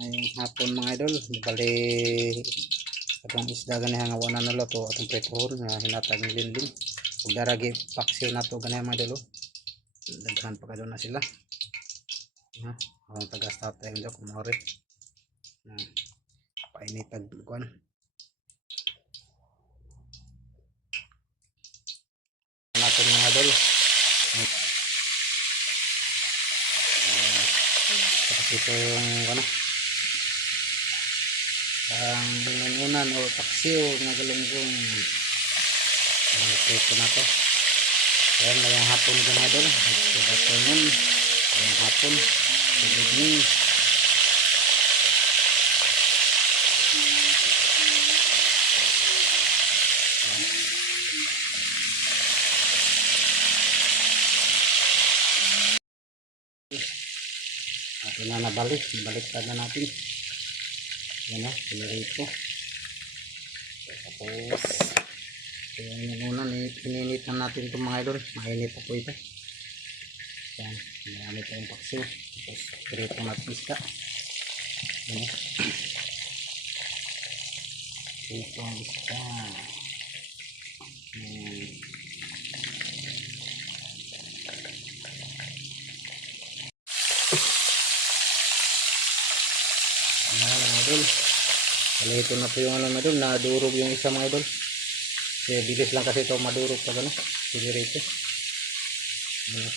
Ngayong hapon mga idol, bali atong isda ganiha nga wala na luto atong pretohon nga hinatag ni Linlin. Ug daragi paksiw nato ganiha mga idol. Daghan pa kadto na sila. Ha, ang tagas tatay nyo kumori. Painitag kuan. Natin mga idol. Tapos ito yung ano, ang inunan o paksiw na galunggong. Ito na to. Ayan, mayang hapon ko na idol. Good afternoon. Mayang hapon. Good evening. Ito na nabalik. Baliktad na natin. Yan o, pinirito. Tapos, yung una, pininit na natin itong mga idol. Mainit po ito. Yan, mainit po yung paksiw. Tapos, pirito natin isda. Yan o. Pirito ang isda. Yan. Yan mga idol. Ito na po yung ano mga idol. Nadurog yung isa mga idol. Kaya bilis lang kasi ito madurog pag ano. Pinirito. Yan.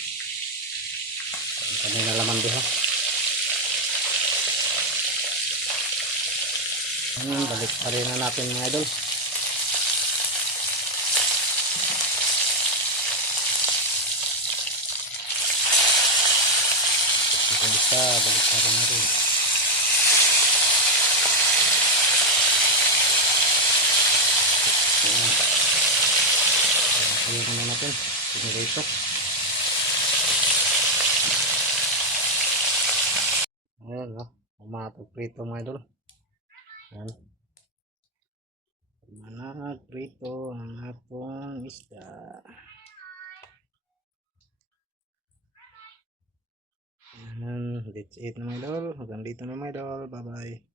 Kanina laman doon ha. Balik pa rin na natin mga idol. Ito isa, balik pa rin natin. Ayan na natin. Pinirito. Ayan o. Umatag-prito mga idol. Ayan. Manag-prito ang atong isda. Ayan. That's it na mga idol. Hanggang dito na mga idol. Bye bye.